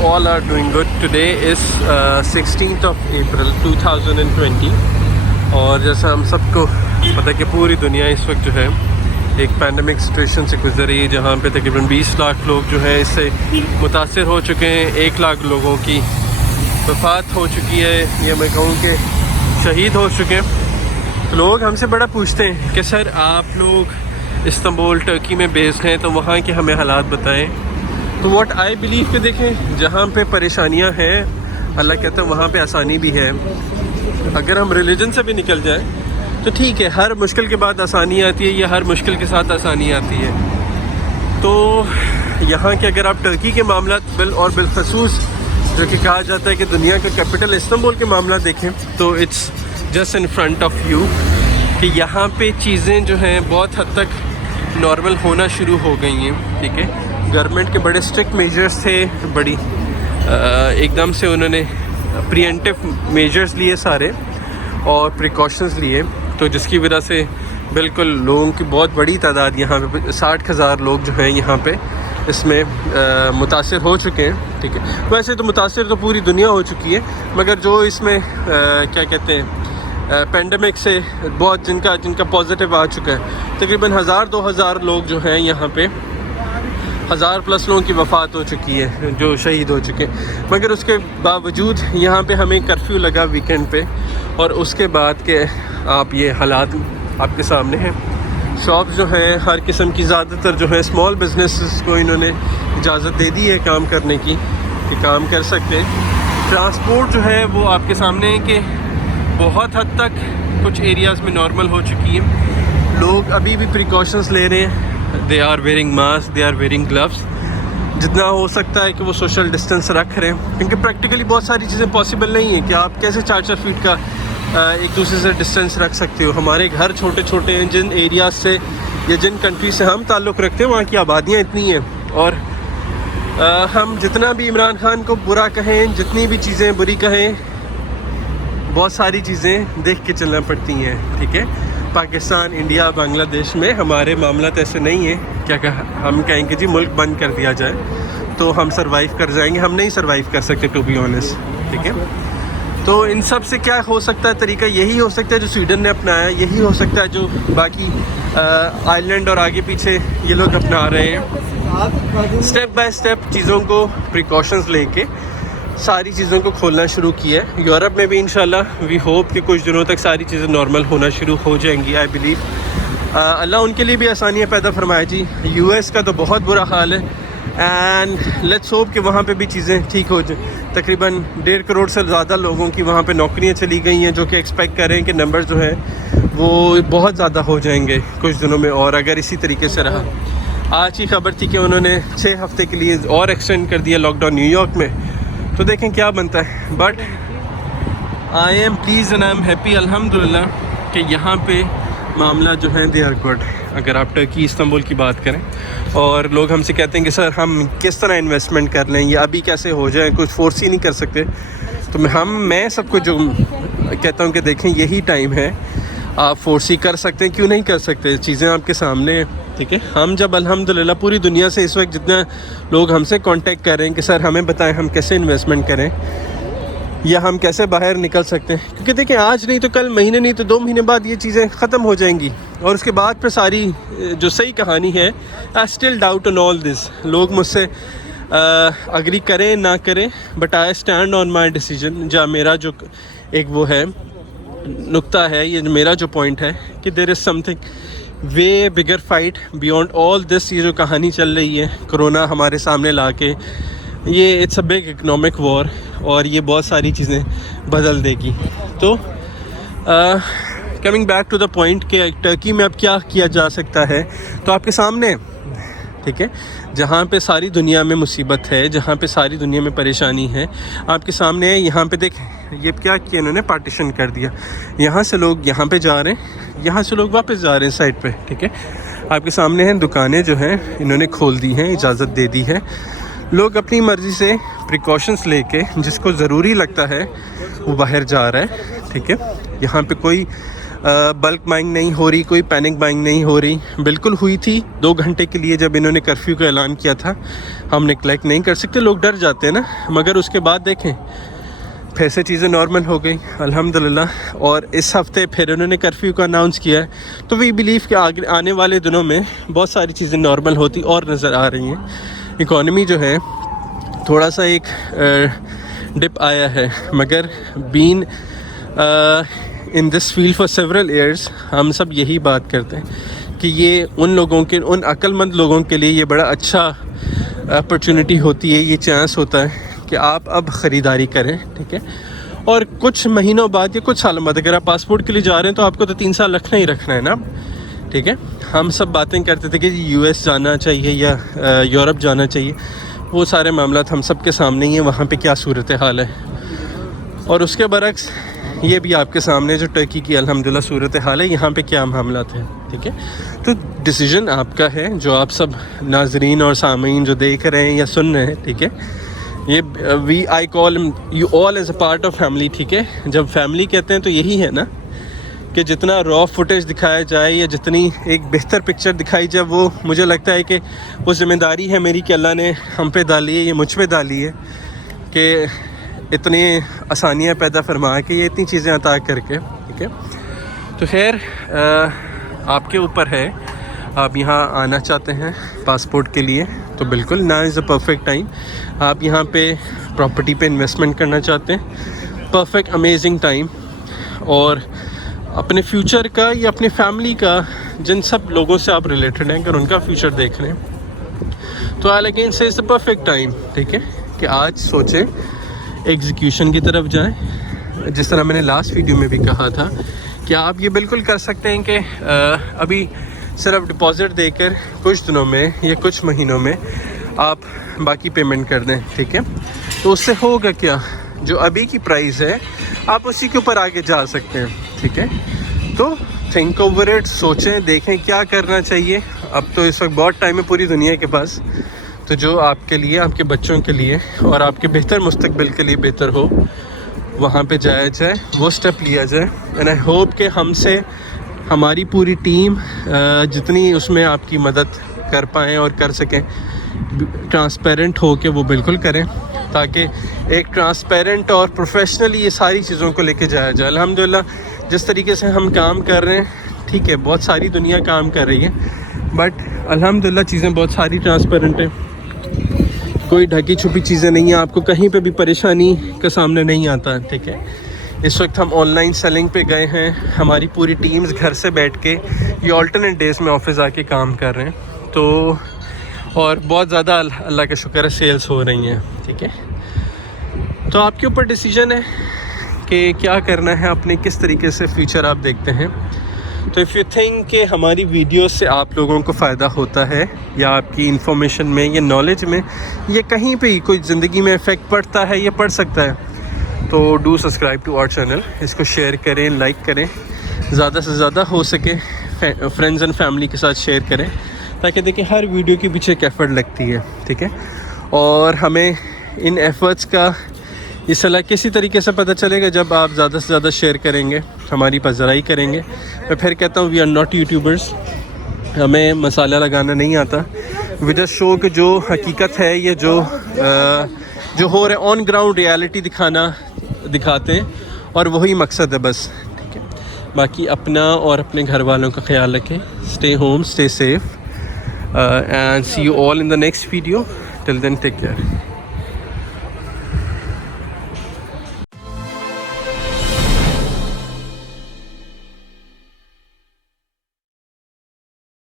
all are doing good. Today is 16th of April 2020 اور جیسا ہم سب کو پتہ ہے کہ پوری دنیا اس وقت جو ہے ایک پینڈیمک سچویشن سے گزر رہی ہے جہاں پہ تقریباً 20 لاکھ لوگ جو ہیں اس سے متاثر ہو چکے ہیں. 1 لاکھ لوگوں کی وفات ہو چکی ہے, یہ میں کہوں کہ شہید ہو چکے ہیں. تو لوگ ہم سے بڑا پوچھتے ہیں کہ سر آپ لوگ استنبول ٹرکی میں بیسڈ ہیں تو وہاں کے ہمیں حالات بتائیں. تو واٹ آئی بلیو کہ دیکھیں جہاں پہ پریشانیاں ہیں اللہ کہتا ہے وہاں پہ آسانی بھی ہے. اگر ہم ریلیجن سے بھی نکل جائیں تو ٹھیک ہے, ہر مشکل کے بعد آسانی آتی ہے یا ہر مشکل کے ساتھ آسانی آتی ہے. تو یہاں کے اگر آپ ٹرکی کے معاملات اور بالخصوص جو کہ کہا جاتا ہے کہ دنیا کا کیپٹل استنبول کے معاملات دیکھیں تو it's just in front of you کہ یہاں پہ چیزیں جو ہیں بہت حد تک نارمل ہونا شروع ہو گئی ہیں. ٹھیک ہے, گورنمنٹ کے بڑے اسٹرکٹ میجرز تھے, بڑی ایک دم سے انہوں نے پریمپٹیو میجرز لیے سارے اور پریکاشنز لیے, تو جس کی وجہ سے بالکل لوگوں کی بہت بڑی تعداد یہاں پہ 60,000 لوگ جو ہیں یہاں پہ اس میں متاثر ہو چکے ہیں. ٹھیک ہے, ویسے تو متاثر تو پوری دنیا ہو چکی ہے, مگر جو اس میں کیا کہتے ہیں پینڈیمک سے بہت جن کا پازیٹیو آ چکا ہے, تقریباً 1,000-2,000 لوگ جو ہیں یہاں پہ 1,000+ لوگوں کی وفات ہو چکی ہے جو شہید ہو چکے ہیں. مگر اس کے باوجود یہاں پہ ہمیں کرفیو لگا ویکینڈ پہ, اور اس کے بعد کہ آپ یہ حالات آپ کے سامنے ہیں. شاپس جو ہیں ہر قسم کی زیادہ تر جو ہیں اسمال بزنسز کو انہوں نے اجازت دے دی ہے کام کرنے کی کہ کام کر سکتے ہیں. ٹرانسپورٹ جو ہے وہ آپ کے سامنے ہے کہ بہت حد تک کچھ ایریاز میں نارمل ہو چکی ہے. لوگ ابھی بھی پریکاشنز لے رہے ہیں, they are wearing mask, they are wearing gloves, جتنا ہو سکتا ہے کہ وہ سوشل ڈسٹینس رکھ رہے ہیں, کیونکہ پریکٹیکلی بہت ساری چیزیں پاسبل نہیں ہیں کہ آپ کیسے 4 فیٹ کا ایک دوسرے سے ڈسٹینس رکھ سکتے ہو. ہمارے گھر چھوٹے چھوٹے ہیں, جن ایریاز سے یا جن کنٹری سے ہم تعلق رکھتے ہیں وہاں کی آبادیاں اتنی ہیں, اور ہم جتنا بھی عمران خان کو برا کہیں, جتنی بھی چیزیں بری کہیں, بہت ساری چیزیں دیکھ کے چلنا پڑتی ہیں. ٹھیک ہے, پاکستان, انڈیا, بنگلہ دیش میں ہمارے معاملات ایسے نہیں ہیں کیا کہ ہم کہیں کہ جی ملک بند کر دیا جائے تو ہم سروائیو کر جائیں گے. ہم نہیں سروائیو کر سکتے ٹو بی آنیسٹ. ٹھیک ہے, تو ان سب سے کیا ہو سکتا ہے طریقہ, یہی ہو سکتا ہے جو سویڈن نے اپنایا, یہی ہو سکتا ہے جو باقی آئی لینڈ اور آگے پیچھے یہ لوگ اپنا رہے ہیں. اسٹیپ بائی اسٹیپ چیزوں کو پریکاشنز لے کے ساری چیزوں کو کھولنا شروع کیا ہے. یورپ میں بھی انشاءاللہ وی ہوپ کہ کچھ دنوں تک ساری چیزیں نارمل ہونا شروع ہو جائیں گی. آئی بلیو اللہ ان کے لیے بھی آسانیاں پیدا فرمائے. جی یو ایس کا تو بہت برا حال ہے, اینڈ لیٹس ہوپ کہ وہاں پہ بھی چیزیں ٹھیک ہو جائیں. تقریباً 1.5 کروڑ سے زیادہ لوگوں کی وہاں پہ نوکریاں چلی گئی ہیں, جو کہ ایکسپیکٹ کر رہے ہیں کہ نمبر جو ہیں وہ بہت زیادہ ہو جائیں گے کچھ دنوں میں, اور اگر اسی طریقے سے رہا. آج کی خبر تھی کہ انہوں نے 6 ہفتے کے لیے اور ایکسٹینڈ کر دیا لاک ڈاؤن نیو یارک میں, تو دیکھیں کیا بنتا ہے. But I am please and I am happy الحمدللہ کہ یہاں پہ معاملہ جو ہیں دے آر گڈ. اگر آپ ٹرکی استنبول کی بات کریں, اور لوگ ہم سے کہتے ہیں کہ سر ہم کس طرح انویسٹمنٹ کر لیں یا ابھی کیسے ہو جائیں, کچھ فورس ہی نہیں کر سکتے. تو میں سب کو جو کہتا ہوں کہ دیکھیں یہی ٹائم ہے, آپ فورس ہی کر سکتے ہیں, کیوں نہیں کر سکتے, چیزیں آپ کے سامنے ہیں. ٹھیک ہے, ہم جب الحمدللہ پوری دنیا سے اس وقت جتنا لوگ ہم سے کانٹیکٹ کر رہے ہیں کہ سر ہمیں بتائیں ہم کیسے انویسٹمنٹ کریں یا ہم کیسے باہر نکل سکتے ہیں, کیونکہ دیکھیں آج نہیں تو کل, مہینے نہیں تو 2 مہینے بعد یہ چیزیں ختم ہو جائیں گی, اور اس کے بعد پھر ساری جو صحیح کہانی ہے. آئی اسٹل ڈاؤٹ آن آل دس. لوگ مجھ سے اگری کریں نہ کریں, but I stand on my decision. جہاں میرا جو ایک وہ ہے نقطہ ہے, یہ میرا جو پوائنٹ ہے کہ دیر از سم تھنگ وے بگر فائٹ بیونڈ آل دس. یہ جو کہانی چل رہی ہے کرونا ہمارے سامنے لا کے, یہ it's a big economic war, اور یہ بہت ساری چیزیں بدل دے گی. تو coming back to the point کہ ٹرکی میں اب کیا کیا جا سکتا ہے, تو آپ کے سامنے. ٹھیک ہے, جہاں پہ ساری دنیا میں مصیبت ہے, جہاں پہ ساری دنیا میں پریشانی ہے, آپ کے سامنے ہے. یہاں پہ دیکھیں یہ کیا کیا انہوں نے پارٹیشن کر دیا, یہاں سے لوگ یہاں پہ جا رہے ہیں, یہاں سے لوگ واپس جا رہے ہیں سائڈ پہ. ٹھیک ہے, آپ کے سامنے ہیں دکانیں جو ہیں انہوں نے کھول دی ہیں, اجازت دے دی ہے. لوگ اپنی مرضی سے پریکاشنز لے کے جس کو ضروری لگتا ہے وہ باہر جا رہا ہے. ٹھیک ہے, یہاں پہ کوئی بلک بائنگ نہیں ہو رہی, کوئی پینک بائنگ نہیں ہو رہی. بالکل ہوئی تھی 2 گھنٹے کے لیے جب انہوں نے کرفیو کا اعلان کیا تھا. ہم نیگلیکٹ نہیں کر سکتے, لوگ ڈر جاتے ہیں نا, مگر اس کے بعد دیکھیں پھر سے چیزیں نارمل ہو گئی الحمدللہ. اور اس ہفتے پھر انہوں نے کرفیو کا اناؤنس کیا ہے, تو وی بلیو کہ آنے والے دنوں میں بہت ساری چیزیں نارمل ہوتی اور نظر آ رہی ہیں. اکانومی جو ہے تھوڑا سا ایک ڈپ آیا ہے, مگر been in this field for several years ہم سب یہی بات کرتے ہیں کہ یہ ان لوگوں کے, ان عقل مند لوگوں کے لیے یہ بڑا اچھا اپرچونٹی ہوتی ہے, یہ چانس ہوتا ہے کہ آپ اب خریداری کریں. ٹھیک ہے, اور کچھ مہینوں بعد یا کچھ سالوں بعد اگر آپ پاسپورٹ کے لیے جا رہے ہیں تو آپ کو تو 3 سال رکھنا ہی رکھنا ہے نا. ٹھیک ہے, ہم سب باتیں کرتے تھے کہ یو ایس جانا چاہیے یا یورپ جانا چاہیے, وہ سارے معاملات ہم سب کے سامنے ہی ہیں, وہاں پہ کیا صورتحال ہے. اور اس کے برعکس یہ بھی آپ کے سامنے جو ٹرکی کی الحمدللہ صورتحال ہے, یہاں پہ کیا معاملات ہیں. ٹھیک ہے, تو ڈیسیجن آپ کا ہے, جو آپ سب ناظرین اور سامعین جو دیکھ رہے ہیں یا سن رہے ہیں. ٹھیک ہے, یہ I call you all as a part of family. ٹھیک ہے, جب فیملی کہتے ہیں تو یہی ہے نا کہ جتنا را فوٹیج دکھایا جائے یا جتنی ایک بہتر پکچر دکھائی جائے, وہ مجھے لگتا ہے کہ وہ ذمہ داری ہے میری کہ اللہ نے ہم پہ ڈالی ہے, یہ مجھ پہ ڈالی ہے کہ اتنی آسانیاں پیدا فرما کے, یہ اتنی چیزیں عطا کر کے. ٹھیک ہے, تو خیر آپ کے اوپر ہے, آپ یہاں آنا چاہتے ہیں پاسپورٹ کے لیے تو بالکل نا از اے پرفیکٹ ٹائم. آپ یہاں پہ پراپرٹی پہ انویسٹمنٹ کرنا چاہتے ہیں, پرفیکٹ امیزنگ ٹائم. اور اپنے فیوچر کا یا اپنی فیملی کا, جن سب لوگوں سے آپ ریلیٹڈ ہیں, اگر ان کا فیوچر دیکھ رہے ہیں تو آئی اگین سے از دا پرفیکٹ ٹائم. ٹھیک ہے, کہ آج سوچیں, ایگزیکیوشن کی طرف جائیں. جس طرح میں نے لاسٹ ویڈیو میں بھی کہا تھا کہ آپ یہ بالکل کر سکتے ہیں کہ ابھی صرف ڈپازٹ دے کر کچھ دنوں میں یا کچھ مہینوں میں آپ باقی پیمنٹ کر دیں. ٹھیک ہے, تو اس سے ہوگا کیا, جو ابھی کی پرائز ہے آپ اسی کے اوپر آگے جا سکتے ہیں. ٹھیک ہے, تو تھنک اوور اٹ, سوچیں, دیکھیں کیا کرنا چاہیے. اب تو اس وقت بہت ٹائم ہے پوری دنیا کے پاس, تو جو آپ کے لیے, آپ کے بچوں کے لیے اور آپ کے بہتر مستقبل کے لیے بہتر ہو, وہاں پہ جایا جائے, وہ سٹیپ لیا جائے. اینڈ آئی ہوپ کہ ہم سے ہماری پوری ٹیم جتنی اس میں آپ کی مدد کر پائیں اور کر سکیں, ٹرانسپیرنٹ ہو کے وہ بالکل کریں, تاکہ ایک ٹرانسپیرنٹ اور پروفیشنلی یہ ساری چیزوں کو لے کے جایا جائے. الحمدللہ جس طریقے سے ہم کام کر رہے ہیں, ٹھیک ہے, بہت ساری دنیا کام کر رہی ہے, بٹ الحمدللہ چیزیں بہت ساری ٹرانسپیرنٹ ہیں, کوئی ڈھکی چھپی چیزیں نہیں ہیں, آپ کو کہیں پہ بھی پریشانی کا سامنے نہیں آتا. ٹھیک ہے, اس وقت ہم آن لائن سیلنگ پہ گئے ہیں, ہماری پوری ٹیمز گھر سے بیٹھ کے یہ آلٹرنیٹ ڈیز میں آفس آ کے کام کر رہے ہیں, تو اور بہت زیادہ اللہ کا شکر ہے سیلز ہو رہی ہیں. ٹھیک ہے, تو آپ کے اوپر ڈیسیجن ہے کہ کیا کرنا ہے, اپنے کس طریقے سے فیوچر آپ دیکھتے ہیں. تو اف یو تھنک کہ ہماری ویڈیوز سے آپ لوگوں کو فائدہ ہوتا ہے, یا آپ کی انفارمیشن میں یا نالج میں یا کہیں پہ ہی کوئی زندگی میں افیکٹ پڑتا ہے یا پڑ سکتا ہے, تو do subscribe to our channel. اس کو شیئر کریں, لائک کریں, زیادہ سے زیادہ ہو سکے فرینڈز اینڈ فیملی کے ساتھ شیئر کریں, تاکہ دیکھیں ہر ویڈیو کے پیچھے ایک ایفرٹ لگتی ہے. ٹھیک ہے, اور ہمیں ان ایفرٹس کا یہ صلاح کسی طریقے سے پتہ چلے گا جب آپ زیادہ سے زیادہ شیئر کریں گے, ہماری پذیرائی کریں گے. میں پھر کہتا ہوں وی آر ناٹ یوٹیوبرس, ہمیں مسالہ لگانا نہیں آتا. وی جسٹ شو کہ جو حقیقت ہے یا جو ہو رہا ہے آن گراؤنڈ ریالٹی دکھاتے ہیں, اور وہی مقصد ہے بس. ٹھیک ہے, باقی اپنا اور اپنے گھر والوں کا خیال رکھیں. Stay home, stay safe, and see you all in the next video. Till then take care.